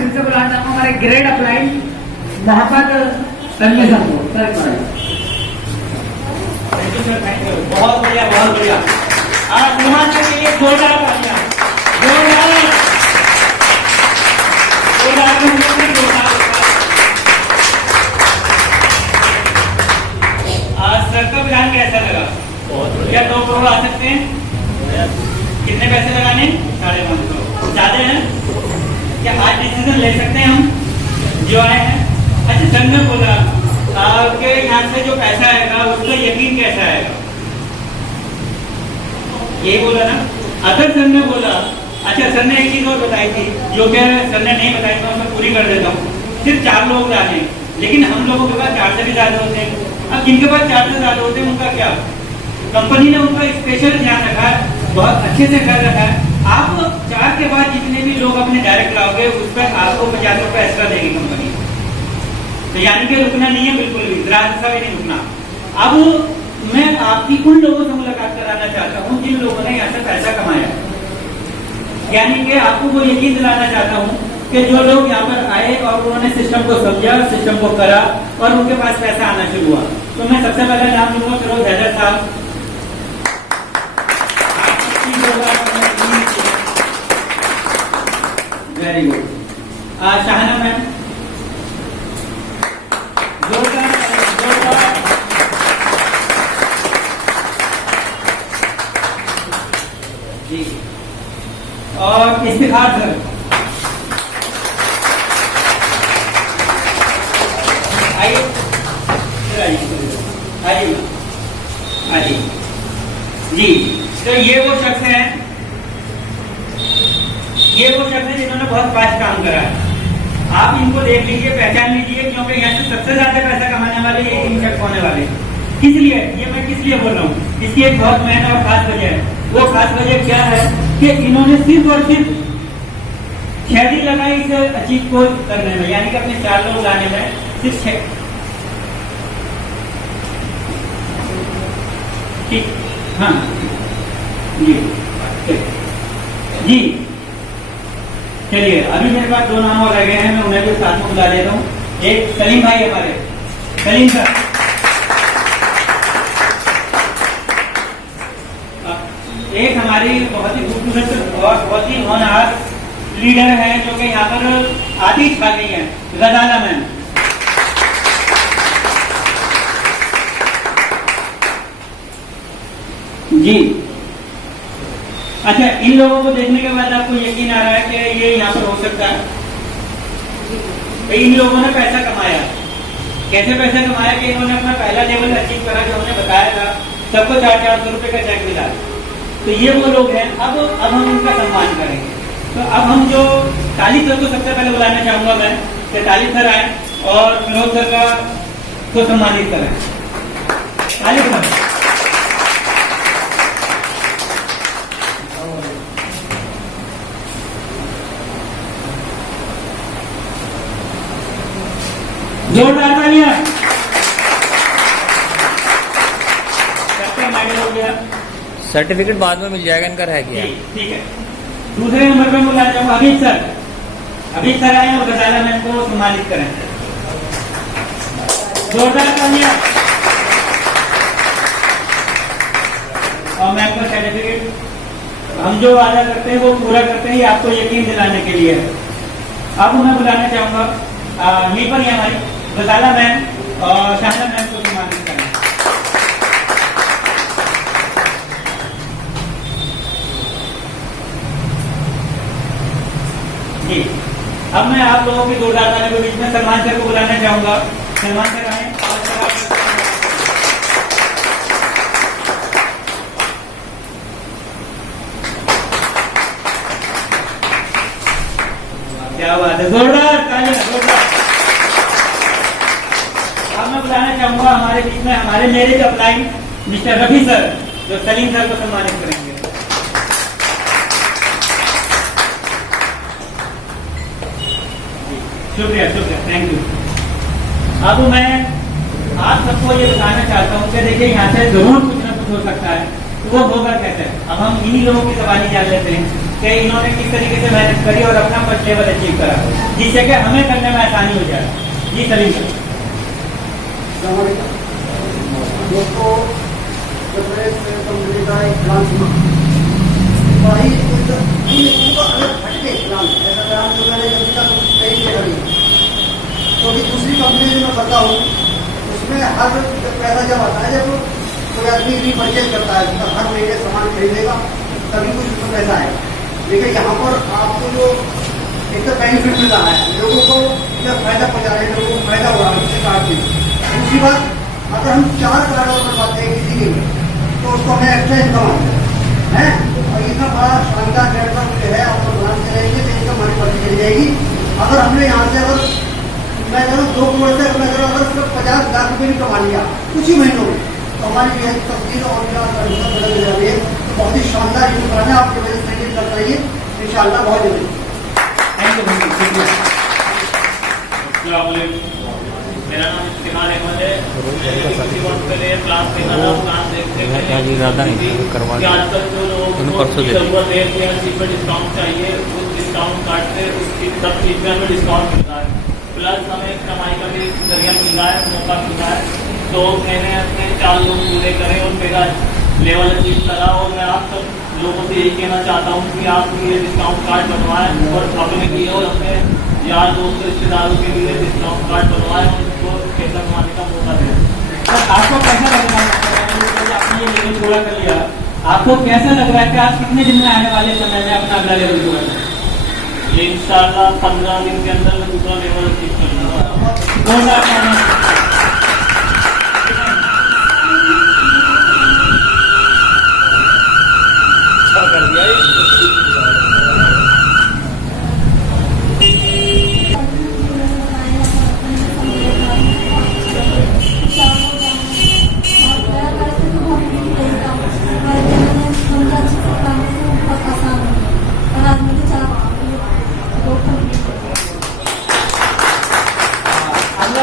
फिर से बुलाना चाहूंगा हमारे ग्रेड अप्लाइड मोहम्मद तनवीर साहब को। Thank you sir, thank you, बहुत बढ़िया बहुत बढ़िया। आज अनुमान के लिए जोरदार तालियां, जोरदार जोरदार जोरदार। आज सर का बयान कैसा लगा? क्या 2 करोड़ आ सकते हैं? कितने पैसे लगाने? 550। ज्यादा है क्या? आज डिसीजन ले सकते हैं हम जो आए हैं? अच्छा, सर ने बोला कि यहाँ से जो पैसा आएगा उसका यकीन कैसा आएगा, यही बोला ना? अगर सर ने बोला, अच्छा सर ने एक चीज और बताई थी जो कि सर ने नहीं बताई, तो मैं पूरी कर देता हूँ। सिर्फ 4 लोग जाने, लेकिन हम लोगों के पास 4 से भी ज्यादा होते हैं। अब जिनके पास 4 से ज्यादा होते हैं उनका क्या? कंपनी ने उनका स्पेशल ध्यान रखा है, बहुत अच्छे से कर रखा है। आप 4 के बाद जितने भी लोग अपने डायरेक्ट लाओगे उस पर आपको 50 रुपए एक्स्ट्रा देगी कंपनी। तो यानी कि रुकना नहीं है बिल्कुल भी, जरा सा भी नहीं रुकना। अब मैं आपकी उन लोगों से मुलाकात कराना चाहता हूँ जिन लोगों ने यहाँ से पैसा कमाया, यानी कि आपको वो यकीन दिलाना चाहता हूँ कि जो लोग यहाँ पर आए और उन्होंने सिस्टम को समझा, सिस्टम को करा और उनके पास पैसा आना शुरू हुआ। तो मैं सबसे पहले नाम लूंगा फिरोज हैदर साहब। Very good. शाहना मैम, जोरदार जोरदार। जी, और इफ्तिखार सर, आइए आइए आइए जी। तो ये वो शख्स हैं जिन्होंने बहुत फास्ट काम करा है। आप इनको देख लीजिए, पहचान लीजिए, क्योंकि यहाँ से सबसे ज्यादा पैसा कमाने वाले ये 3 शख्स होने वाले। किस लिए? ये मैं किस लिए बोल रहा हूँ, इसकी एक बहुत मेहनत और खास वजह है। वो खास वजह क्या है कि इन्होंने सिर्फ और सिर्फ 6 दिन लगाई इसे अचीव को करने में, यानी कि अपने 4 लोग लाने में सिर्फ 6। ठीक, हाँ जी जी। चलिए, अभी मेरे पास 2 नाम और रह गए हैं, मैं उन्हें भी साथ में बुला देता हूँ। एक सलीम भाई, हमारे सलीम सर। एक हमारी बहुत ही खूबसूरत और बहुत ही होनहार लीडर है जो कि यहाँ पर आती छा गई है, गजाला मैम। जी, अच्छा, इन लोगों को देखने के बाद आपको यकीन आ रहा है कि ये यहाँ पर हो सकता है। तो इन लोगों ने पैसा कमाया, कैसे पैसा कमाया कि इन्होंने अपना पहला लेवल अचीव करा जो हमने बताया था, सबको 400-400 रुपए का चेक मिला। तो ये वो लोग हैं। अब हम उनका सम्मान करेंगे। तो अब हम जो तालिब सर को सबसे पहले बुलाना चाहूंगा मैं कि तालिब सर आए और फिरोज सर का को सम्मानित करें। तालिब सर, जोरदार तालियां। हो गया, सर्टिफिकेट बाद में मिल जाएगा, इनका रह गया। ठीक है। दूसरे नंबर पर बुलाना चाहूंगा अभित सर। अभित सर आए और गजाला मैम को सम्मानित करें। जोरदार तालियां। और मैम का सर्टिफिकेट हम जो वादा करते हैं वो पूरा करते हैं, ये आपको यकीन दिलाने के लिए। अब मैं बुलाना चाहूंगा यहीं पर ही हमारी गजाला मैम और शाहना मैम को सम्मानित करें। जी, अब मैं आप लोगों की जोरदार तालियों के बीच में सलमान सर को बुलाना चाहूंगा। सलमान सर आए। क्या बात है, जोरदार तालियां, जोरदार। अब मैं बुलाना चाहूंगा हमारे बीच में हमारे मेरे अप्लाई मिस्टर रफी सर, जो सलीम सर को सम्मानित करेंगे। शुक्रिया शुक्रिया, थैंक यू। अब मैं आप सबको ये बताना चाहता हूँ कि देखिए यहाँ से जरूर कुछ ना कुछ हो सकता है। वो होगा कैसे? अब हम इन्हीं लोगों की जबानी जान लेते हैं कि इन्होंने किस तरीके से मेहनत करी और अपना फर्स्ट लेवल अचीव करा, जिससे कि हमें करने में आसानी हो जाए। जी सलीम सर। दोस्तों, जब मैं इस कंपनी का एक प्लान सुना, भाई उनका अलग हटके प्लान, ऐसा प्लान जो मैंने अभी तक कहीं देखा नहीं। क्योंकि दूसरी कंपनी जो मैं करता हूँ उसमें हर पैसा जब आता है, जब कोई आदमी भी परचेज करता है तो हर महीने सामान खरीदेगा तभी कुछ उसमें पैसा आएगा। लेकिन यहाँ पर आपको जो एक तो बेनिफिट मिल रहा है, लोगों को जब फायदा पहुँचा रहे हैं, लोगों को फायदा हो रहा है उससे कार्ड से। दूसरी बात, अगर हम 4 कार्ड और बनवाते हैं किसी के तो उसको हमें एक्स्ट्रा इनकम आता है। और इतना बड़ा शानदार नेटवर्क जो है आपको बनाते रहेंगे तो इनकम हमारी बढ़ती चली जाएगी। अगर हमने यहाँ से अगर मैं करूँ 2 करोड़ से मैं करूँ अगर सिर्फ 50 लाख रुपये भी कमा लिया कुछ ही महीनों में, तो हमारी जो है तस्वीर और बदल जाती है। तो बहुत ही शानदार ये प्लान है, आपकी वजह से करते रहिए इंशाल्लाह, बहुत जल्दी। थैंक यू, शुक्रिया। मेरा नाम इस्तेमाल अहमद है। किसी वक्त पहले क्लास देखा था, क्लास देखते हुए आजकल जो लोगों को जरूरत है कि हर चीज़ पर डिस्काउंट चाहिए, उस डिस्काउंट कार्ड से उसकी सब चीज़ में हमें डिस्काउंट मिलता है, प्लस हमें कमाई का भी जरिया मिला है, मौका मिला है। तो मैंने अपने 4 लोग पूरे करे और मेरा लेवल अचीव करा। और मैं आप सब लोगों से यही कहना चाहता हूँ कि आप ये डिस्काउंट कार्ड बनवाएं और अपने लिए और अपने यार दोस्त रिश्तेदारों के लिए डिस्काउंट कार्ड बनवाएं और उनको पैसा कमाने का मौका दें। सर आपको कैसा लग रहा है, आपने ये लेवल पूरा कर लिया, आपको कैसा लग रहा है कि आप कितने दिन में आने वाले समय में अपना अगला लेवल पूरा करें? इंशाल्लाह 15 दिन के अंदर मैं दूसरा लेवल अचीव कर लूँगा। अगला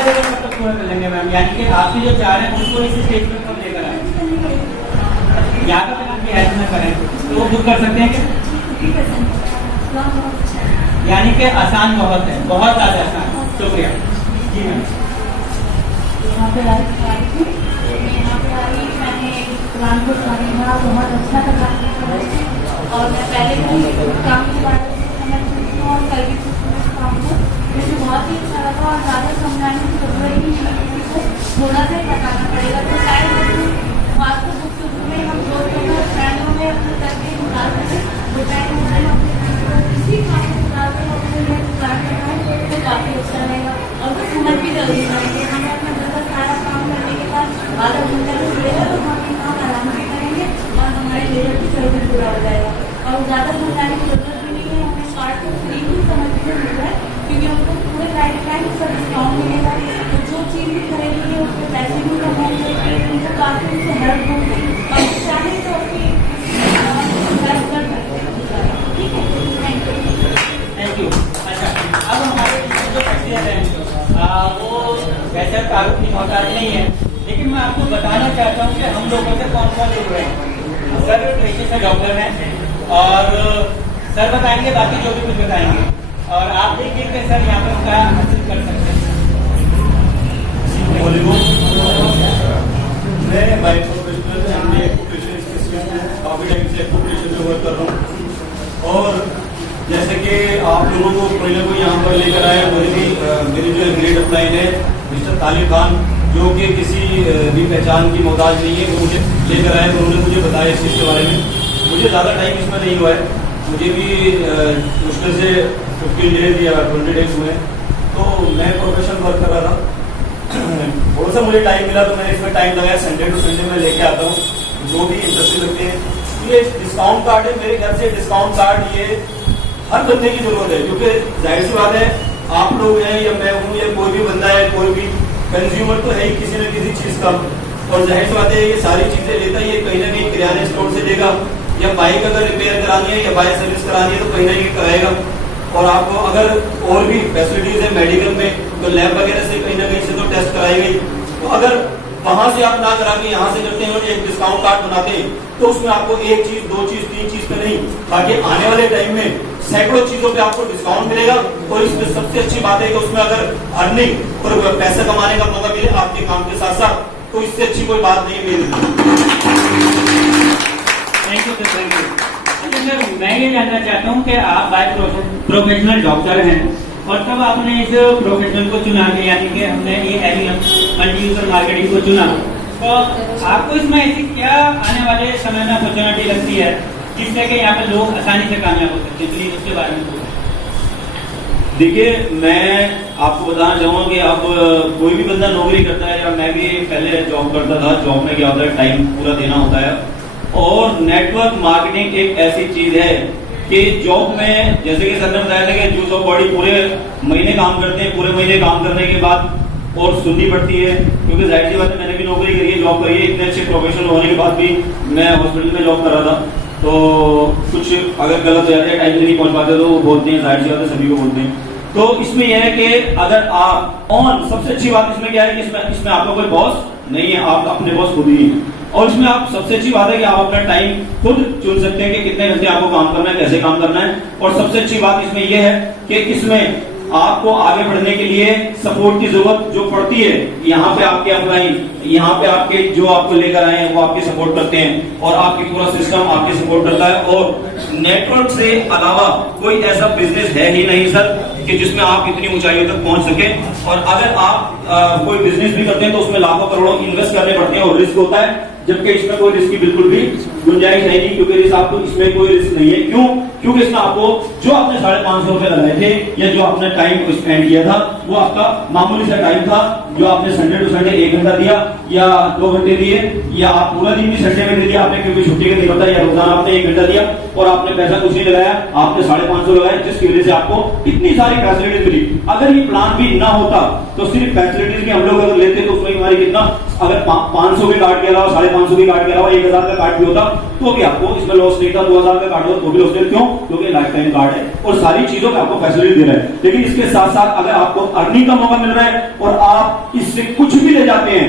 लेवल कब तक पूरा कर लेंगे मैम? यानी कि आपकी जो 4 हैं उनको इस स्टेज पर कब लेकर आए? यहाँ का प्लान भी ऐसे में करें तो वो बुक कर सकते हैं क्या? यानी कि आसान बहुत है, बहुत ज़्यादा आसान। शुक्रिया जी मैम। यहाँ पे आई थी, यहाँ पे आई, मैंने प्लान को समझा, बहुत अच्छा लगा। और मैं पहले भी काम के बारे में समझती हूँ और कल भी काम को मुझे बहुत ही अच्छा लगा। और ज़्यादा समझाने की जरूरत ही नहीं है, थोड़ा सा ही बताना पड़ेगा। तो शायद बात को गुफ्तगू में हम 2 फ्रेंडों में अपने तस्वीर निकाल सकें, वो टाइम में हम किसी काम को निकाल कर अपने लिए प्लान बनाएं तो काफ़ी अच्छा रहेगा। और वो समझ भी जरूरी रहेंगे, हमें अपना घर का सारा काम करने के बाद आधा घंटा में जुड़ेगा तो हम ये काम आराम से करेंगे और हमारे लेवल भी जल्दी पूरा हो जाएगा। और ज़्यादा समझाने की जरूरत भी नहीं है, हमें शॉर्ट को फ्री भी समझने को मिल रहा है क्योंकि हमको पूरे टाइम उसका डिस्काउंट मिलेगा। तो जो चीज़ भी खरीदेंगे उसके पैसे भी कम होंगे, उनको काफ़ी उनसे हेल्प होगी और चाहे तो अपनी हेल्प कर सकते हैं। ठीक है, थैंक यू। अच्छा, अब हमारे जो फैक्ट्रियाँ हैं वो वैसे तारुफ की मोहताज नहीं है, लेकिन मैं आपको बताना चाहता हूँ कि हम लोगों से कौन कौन जुड़ रहे हैं। सर पेशे से डॉक्टर हैं और सर बताएंगे, बाकी जो भी कुछ बताएंगे और आप देखिए कि सर यहाँ पर क्या हासिल कर सकते हैं। मैं by professional MBA occupation specialist हूँ, काफ़ी टाइम से एक्यूपेशन में वर्क कर रहा हूँ। और जैसे कि आप लोगों को कोई ना कोई यहाँ पर लेकर आए, मेरी जो ग्रेड अपलाइन है मिस्टर तालिब खान, जो कि किसी भी पहचान की मोहताज नहीं है, वो मुझे लेकर आए, उन्होंने मुझे बताया इस चीज़ के बारे में। मुझे ज़्यादा टाइम इसमें नहीं हुआ है, मुझे भी मुश्किल से 15 डेज या 20 डेज हुए। तो मैं प्रोफेशनल वर्क कर रहा था, थोड़ा सा मुझे टाइम मिला तो मैंने इसमें टाइम लगाया। संडे टू संडे मैं लेके आता हूँ, जो भी इंटरेस्टेड लगते हैं। ये डिस्काउंट कार्ड है, मेरे ख्याल से डिस्काउंट कार्ड ये हर बंदे की जरूरत है, क्योंकि जाहिर सी बात है आप लोग हैं या मैं हूँ या कोई भी बंदा है, कोई भी कंज्यूमर तो है ही किसी न किसी चीज़ का। और जाहिर सी बात है ये सारी चीज़ें लेता ही है, कहीं ना कहीं किराने स्टोर से लेगा, या बाइक अगर रिपेयर करानी है या बाइक सर्विस करानी है तो कहीं ना कहीं कराएगा। और आपको अगर और भी फैसिलिटीज़ है मेडिकल में तो लैब वगैरह से कहीं ना कहीं से तो टेस्ट कराई गई। तो अगर वहां से आप ना करा के यहाँ से करते हैं और एक डिस्काउंट कार्ड बनाते हैं, तो उसमें आपको एक चीज, दो चीज, तीन चीज पे नहीं, बाकी आने वाले टाइम में सैकड़ों चीजों पे आपको डिस्काउंट मिलेगा। और इसमें सबसे अच्छी बात है कि उसमें अगर अर्निंग और पैसा कमाने का मौका मिले आपके काम के साथ साथ, तो इससे अच्छी कोई बात नहीं मिलेगी। Thank you sir, thank you. अच्छा सर, मैं ये जानना चाहता हूँ कि आप बाय प्रोफेशनल डॉक्टर हैं और तब आपने इस प्रोफेशनल को चुना के, यानी कि हमने ये एमईएम मल्टी यूजर मार्केटिंग को चुना, तो आपको इसमें ऐसी क्या आने वाले समय में अपॉर्चुनिटी लगती है जिससे कि यहाँ पे लोग आसानी से कामयाब हो सकते हैं? प्लीज उसके बारे में बोलें। देखिए, मैं आपको बताना चाहूंगा कि अब कोई भी बंदा नौकरी करता है, या मैं भी पहले जॉब करता था, जॉब में क्या होता है, टाइम पूरा देना होता है। और नेटवर्क मार्केटिंग एक ऐसी चीज है कि जॉब में, जैसे कि सर ने बताया था कि जूस ऑफ बॉडी पूरे महीने काम करते हैं, पूरे महीने काम करने के बाद और सुननी पड़ती है, क्योंकि जाहिर सी बात है, मैंने भी नौकरी करी है, जॉब करी है, इतने अच्छे प्रोफेशनल होने के बाद भी मैं हॉस्पिटल में जॉब कर रहा था, तो कुछ अगर गलत हो जाता है, टाइम से नहीं पहुंच पाते तो वो बोलते हैं, जाहिर सी बात है, सभी को बोलते हैं। तो इसमें यह है कि अगर आप सबसे अच्छी बात इसमें क्या है कि इसमें आपका कोई बॉस नहीं है, आप अपने बॉस खुद ही हैं। और इसमें आप सबसे अच्छी बात है कि आप अपना टाइम खुद चुन सकते हैं कि कितने घंटे आपको काम करना है, कैसे काम करना है। और सबसे अच्छी बात इसमें यह है कि इसमें आपको आगे बढ़ने के लिए सपोर्ट की जरूरत जो पड़ती है, यहाँ पे आपके अपलाइन, यहाँ पे आपके जो आपको लेकर आए हैं वो आपकी सपोर्ट करते हैं, और आपकी पूरा सिस्टम आपकी सपोर्ट करता है। और नेटवर्क से अलावा कोई ऐसा बिजनेस है ही नहीं सर कि जिसमें आप इतनी ऊंचाइयों तक पहुंच सके। और अगर आप कोई बिजनेस भी करते हैं तो उसमें लाखों करोड़ों इन्वेस्ट करने पड़ते हैं और रिस्क होता है, जबकि इसमें कोई रिस्क की बिल्कुल भी गुंजाइश है नहीं, क्योंकि रिस्क आपको इसमें कोई रिस्क नहीं है। क्यों? क्योंकि इसमें आपको जो आपने 550 रुपए लगाए थे, या जो आपने टाइम स्पेंड किया था, वो आपका मामूली सा टाइम था, जो आपने संडे टू संडे 1 घंटा दिया या 2 घंटे दिए, या आप पूरा दिन भी संडे में दे दिया आपने, क्योंकि छुट्टी का दिन होता है, या रोजाना आपने 1 घंटा दिया और आपने पैसा कुछ नहीं लगाया, आपने 550 लगाया, जिसकी वजह से आपको इतनी सारी फैसिलिटीज मिली। अगर ये प्लान भी ना होता तो सिर्फ फैसिलिटीज के हम लोग अगर लेते तो उसमें हमारी कितना, अगर 500 के कार्ड के अलावा 550 के कार्ड के अलावा 1000 का कार्ड भी होता तो भी आपको इसमें लॉस नहीं था, 2000 का कार्ड होता तो भी लॉस नहीं। क्यों? क्योंकि लाइफ टाइम कार्ड है और सारी चीजों पे आपको फैसिलिटी दे रहा है। लेकिन इसके साथ साथ अगर आपको अर्निंग का मौका मिल रहा है और आप इससे कुछ भी ले जाते हैं,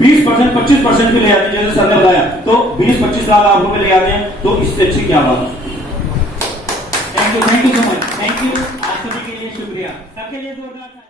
20% 25% भी ले जाते हैं, जैसे सर ने बताया, तो 20-25 लाख आप रुपए ले जाते हैं, तो इससे अच्छी क्या बात है। Thank you so much, thank you. आप सभी के लिए शुक्रिया, सबके लिए जोरदार।